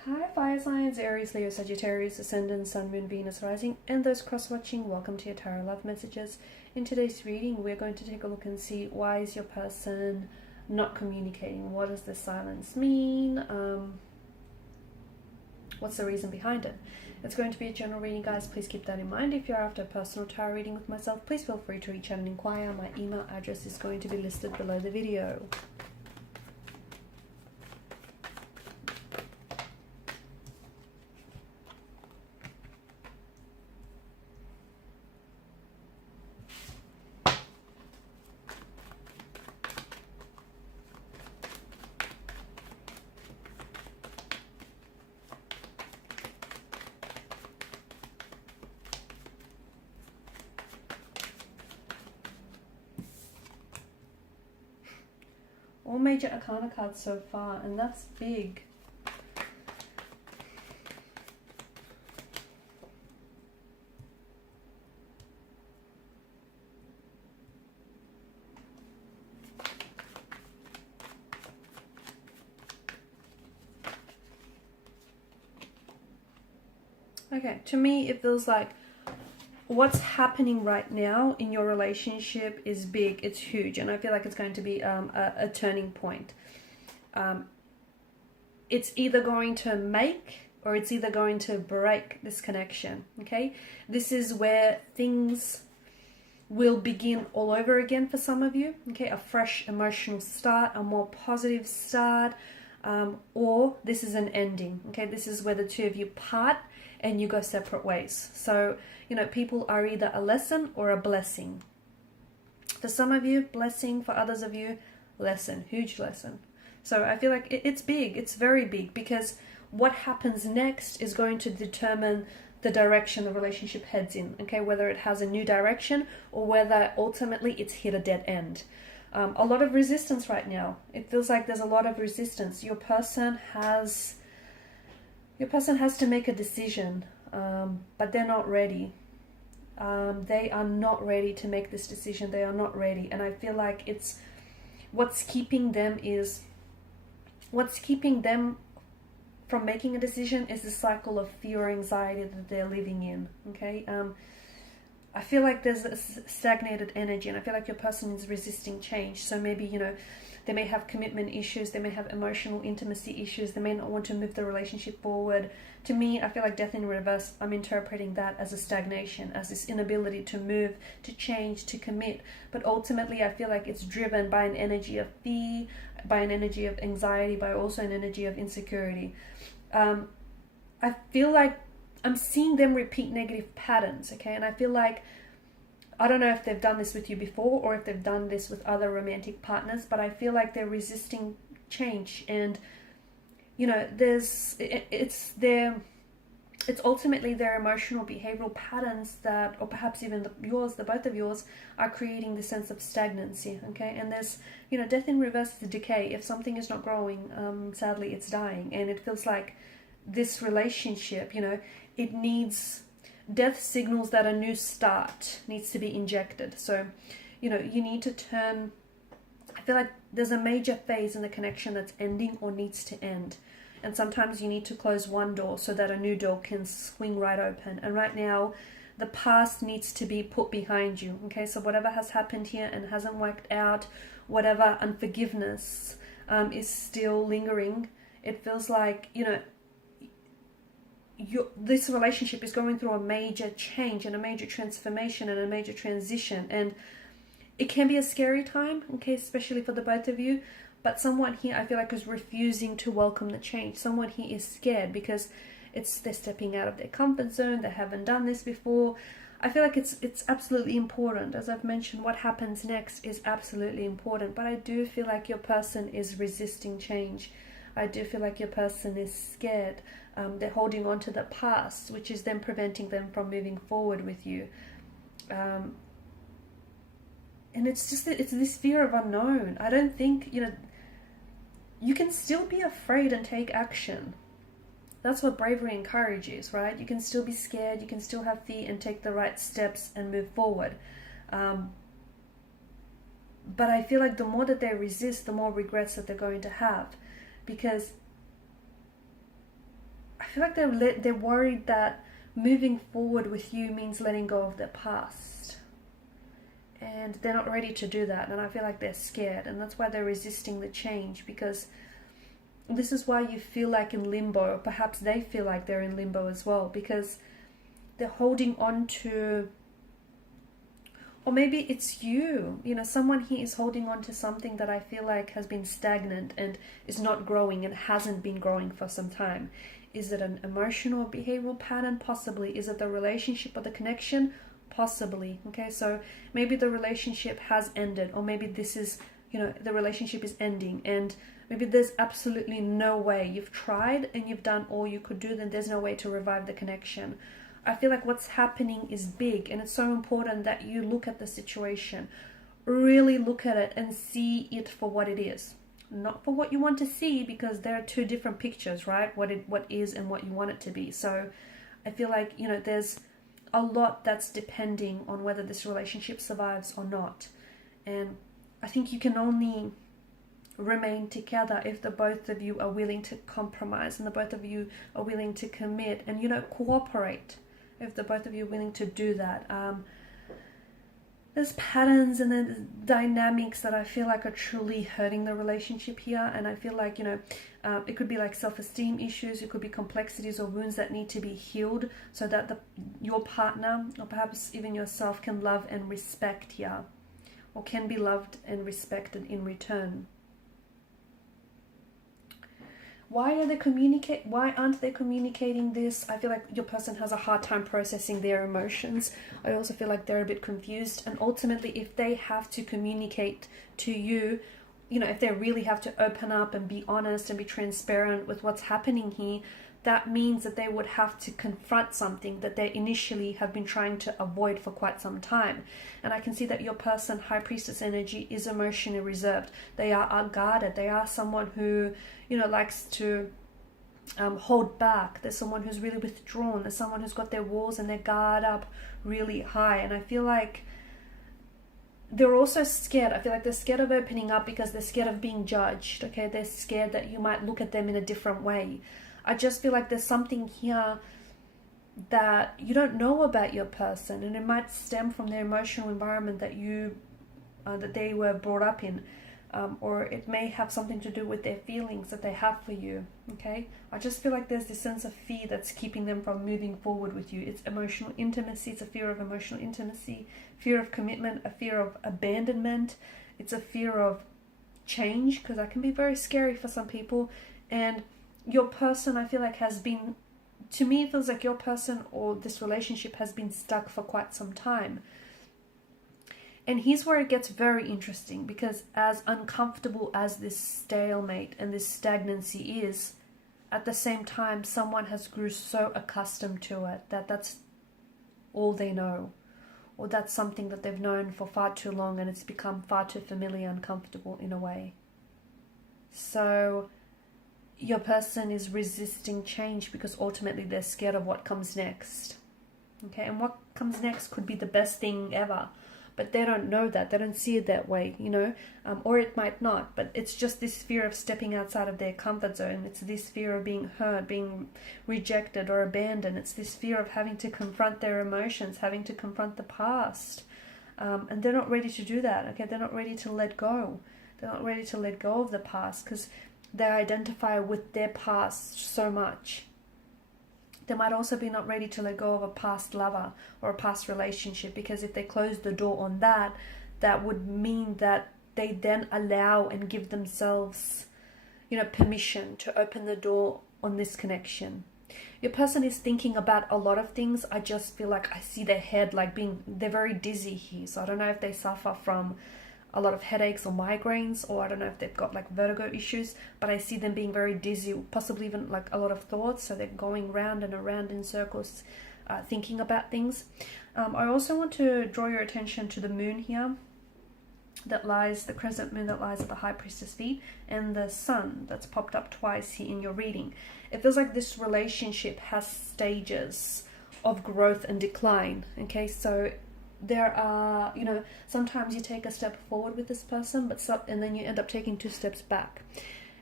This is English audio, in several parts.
Hi, fire signs, Aries, Leo, Sagittarius, Ascendant, Sun, Moon, Venus, Rising, and those cross-watching. Welcome to your Tarot Love Messages. In today's reading, we're going to take a look and see why is your person not communicating? What does this silence mean? What's the reason behind it? It's going to be a general reading, guys. Please keep that in mind. If you're after a personal tarot reading with myself, please feel free to reach out and inquire. My email address is going to be listed below the video. All major arcana cards so far, and that's big. Okay, to me it feels like what's happening right now in your relationship is big, it's huge, and I feel like it's going to be a turning point. It's either going to make or it's either going to break this connection, okay? This is where things will begin all over again for some of you, okay? A fresh emotional start, a more positive start, or this is an ending, okay? This is where the two of you part and you go separate ways. So, you know, people are either a lesson or a blessing. For some of you, blessing. For others of you, lesson, huge lesson. So I feel like it's big, it's very big, because what happens next is going to determine the direction the relationship heads in, okay? Whether it has a new direction or whether ultimately it's hit a dead end. A lot of resistance right now. It feels like there's a lot of resistance. Your person has to make a decision, but they're not ready. They are not ready to make this decision. They are not ready. And I feel like it's what's keeping them from making a decision is the cycle of fear or anxiety that they're living in. Okay. I feel like there's a stagnated energy, and I feel like your person is resisting change. So maybe, you know, they may have commitment issues, they may have emotional intimacy issues, they may not want to move the relationship forward. To me, I feel like death in reverse, I'm interpreting that as a stagnation, as this inability to move, to change, to commit. But ultimately, I feel like it's driven by an energy of fear, by an energy of anxiety, by also an energy of insecurity. I feel like I'm seeing them repeat negative patterns, okay? And I feel like, I don't know if they've done this with you before or if they've done this with other romantic partners, but I feel like they're resisting change. And, you know, it's ultimately their emotional behavioral patterns that, or perhaps even the both of yours, are creating the sense of stagnancy, okay? And there's, you know, death in reverse is decay. If something is not growing, sadly, it's dying. And it feels like this relationship, you know, it needs... Death signals that a new start needs to be injected. So, you know, you need to turn... I feel like there's a major phase in the connection that's ending or needs to end. And sometimes you need to close one door so that a new door can swing right open. And right now, the past needs to be put behind you. Okay, so whatever has happened here and hasn't worked out, whatever unforgiveness is still lingering, it feels like, you know, this relationship is going through a major change and a major transformation and a major transition, and it can be a scary time, okay, especially for the both of you. But someone here, I feel like, is refusing to welcome the change. Someone here is scared because they're stepping out of their comfort zone. They haven't done this before. I feel like it's absolutely important. As I've mentioned, what happens next is absolutely important. But I do feel like your person is resisting change. I do feel like your person is scared. They're holding on to the past, which is then preventing them from moving forward with you. And it's this fear of unknown. I don't think, you know, you can still be afraid and take action. That's what bravery and courage is, right? You can still be scared, you can still have fear and take the right steps and move forward. But I feel like the more that they resist, the more regrets that they're going to have. Because feel like they're worried that moving forward with you means letting go of their past. And they're not ready to do that. And I feel like they're scared. And that's why they're resisting the change, because this is why you feel like in limbo, or perhaps they feel like they're in limbo as well, because they're holding on to, or maybe it's you, someone here is holding on to something that I feel like has been stagnant and is not growing and hasn't been growing for some time. Is it an emotional or behavioral pattern? Possibly. Is it the relationship or the connection? Possibly. Okay, so maybe the relationship has ended, or maybe this is, the relationship is ending, and maybe there's absolutely no way. You've tried and you've done all you could do, then there's no way to revive the connection. I feel like what's happening is big, and it's so important that you look at the situation, really look at it and see it for what it is. Not for what you want to see, because there are two different pictures, right? What is and what you want it to be. So I feel like, there's a lot that's depending on whether this relationship survives or not. And I think you can only remain together if the both of you are willing to compromise, and the both of you are willing to commit and, cooperate. If the both of you are willing to do that. There's patterns and then dynamics that I feel like are truly hurting the relationship here. And I feel like, it could be like self-esteem issues. It could be complexities or wounds that need to be healed, so that your partner, or perhaps even yourself, can love and respect here, or can be loved and respected in return. Why aren't they communicating this? I feel like your person has a hard time processing their emotions. I also feel like they're a bit confused. And ultimately, if they have to communicate to you, if they really have to open up and be honest and be transparent with what's happening here, that means that they would have to confront something that they initially have been trying to avoid for quite some time. And I can see that your person, High Priestess energy, is emotionally reserved. They are guarded. They are someone who, likes to hold back. There's someone who's really withdrawn. There's someone who's got their walls and their guard up really high. And I feel like they're also scared. I feel like they're scared of opening up because they're scared of being judged. Okay, they're scared that you might look at them in a different way. I just feel like there's something here that you don't know about your person, and it might stem from their emotional environment that they were brought up in, or it may have something to do with their feelings that they have for you. Okay, I just feel like there's this sense of fear that's keeping them from moving forward with you. It's emotional intimacy. It's a fear of emotional intimacy, fear of commitment, a fear of abandonment. It's a fear of change, because that can be very scary for some people. And your person, I feel like, to me, it feels like your person or this relationship has been stuck for quite some time. And here's where it gets very interesting, because as uncomfortable as this stalemate and this stagnancy is, at the same time, someone has grew so accustomed to it that that's all they know, or that's something that they've known for far too long, and it's become far too familiar and comfortable in a way. So your person is resisting change because ultimately they're scared of what comes next. Okay, and what comes next could be the best thing ever, but they don't know that. They don't see it that way, or it might not, but it's just this fear of stepping outside of their comfort zone. It's this fear of being hurt, being rejected or abandoned. It's this fear of having to confront their emotions, having to confront the past, and they're not ready to do that. Okay, they're not ready to let go. They're not ready to let go of the past because they identify with their past so much. They might also be not ready to let go of a past lover or a past relationship, because if they close the door on that, that would mean that they then allow and give themselves, permission to open the door on this connection. Your person is thinking about a lot of things. I just feel like I see their head they're very dizzy here. So I don't know if they suffer from a lot of headaches or migraines, or I don't know if they've got vertigo issues, but I see them being very dizzy, possibly even a lot of thoughts, so they're going round and around in circles, thinking about things. I also want to draw your attention to the moon here, the crescent moon that lies at the High Priestess feet, and the sun that's popped up twice here in your reading. It feels like this relationship has stages of growth and decline. Okay, so there are, sometimes you take a step forward with this person, and then you end up taking 2 steps back.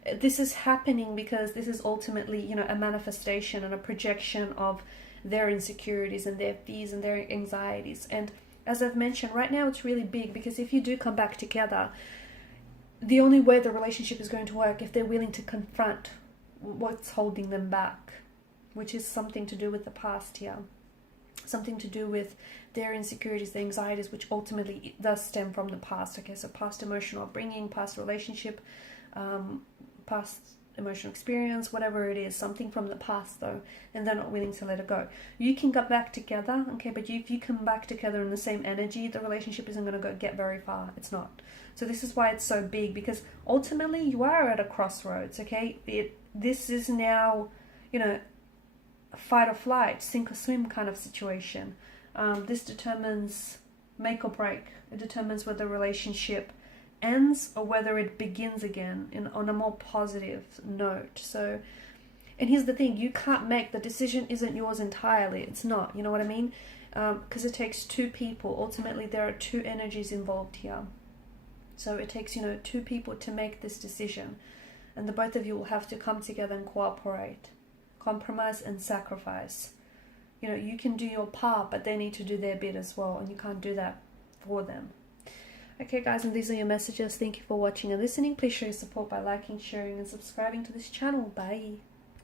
this is happening because this is ultimately, you know, a manifestation and a projection of their insecurities and their fears and their anxieties. And as I've mentioned, right now it's really big, because if you do come back together, the only way the relationship is going to work if they're willing to confront what's holding them back, which is something to do with the past here, something to do with their insecurities, their anxieties, which ultimately does stem from the past. Okay, so past emotional upbringing, past relationship, past emotional experience, whatever it is, something from the past though, and they're not willing to let it go. You can get back together, okay, but if you come back together in the same energy, the relationship isn't going to get very far. It's not. So this is why it's so big, because ultimately you are at a crossroads, okay? This is now, you know, a fight or flight, sink or swim kind of situation. This determines make or break. It determines whether the relationship ends or whether it begins again on a more positive note. So, and here's the thing, you can't make, the decision isn't yours entirely. It's not, you know what I mean? Because it takes two people. Ultimately, there are two energies involved here. So it takes, you know, two people to make this decision. And the both of you will have to come together and cooperate, compromise and sacrifice. You know, you can do your part, but they need to do their bit as well, and you can't do that for them. Okay guys, and these are your messages. Thank you for watching and listening. Please show your support by liking, sharing and subscribing to this channel. Bye.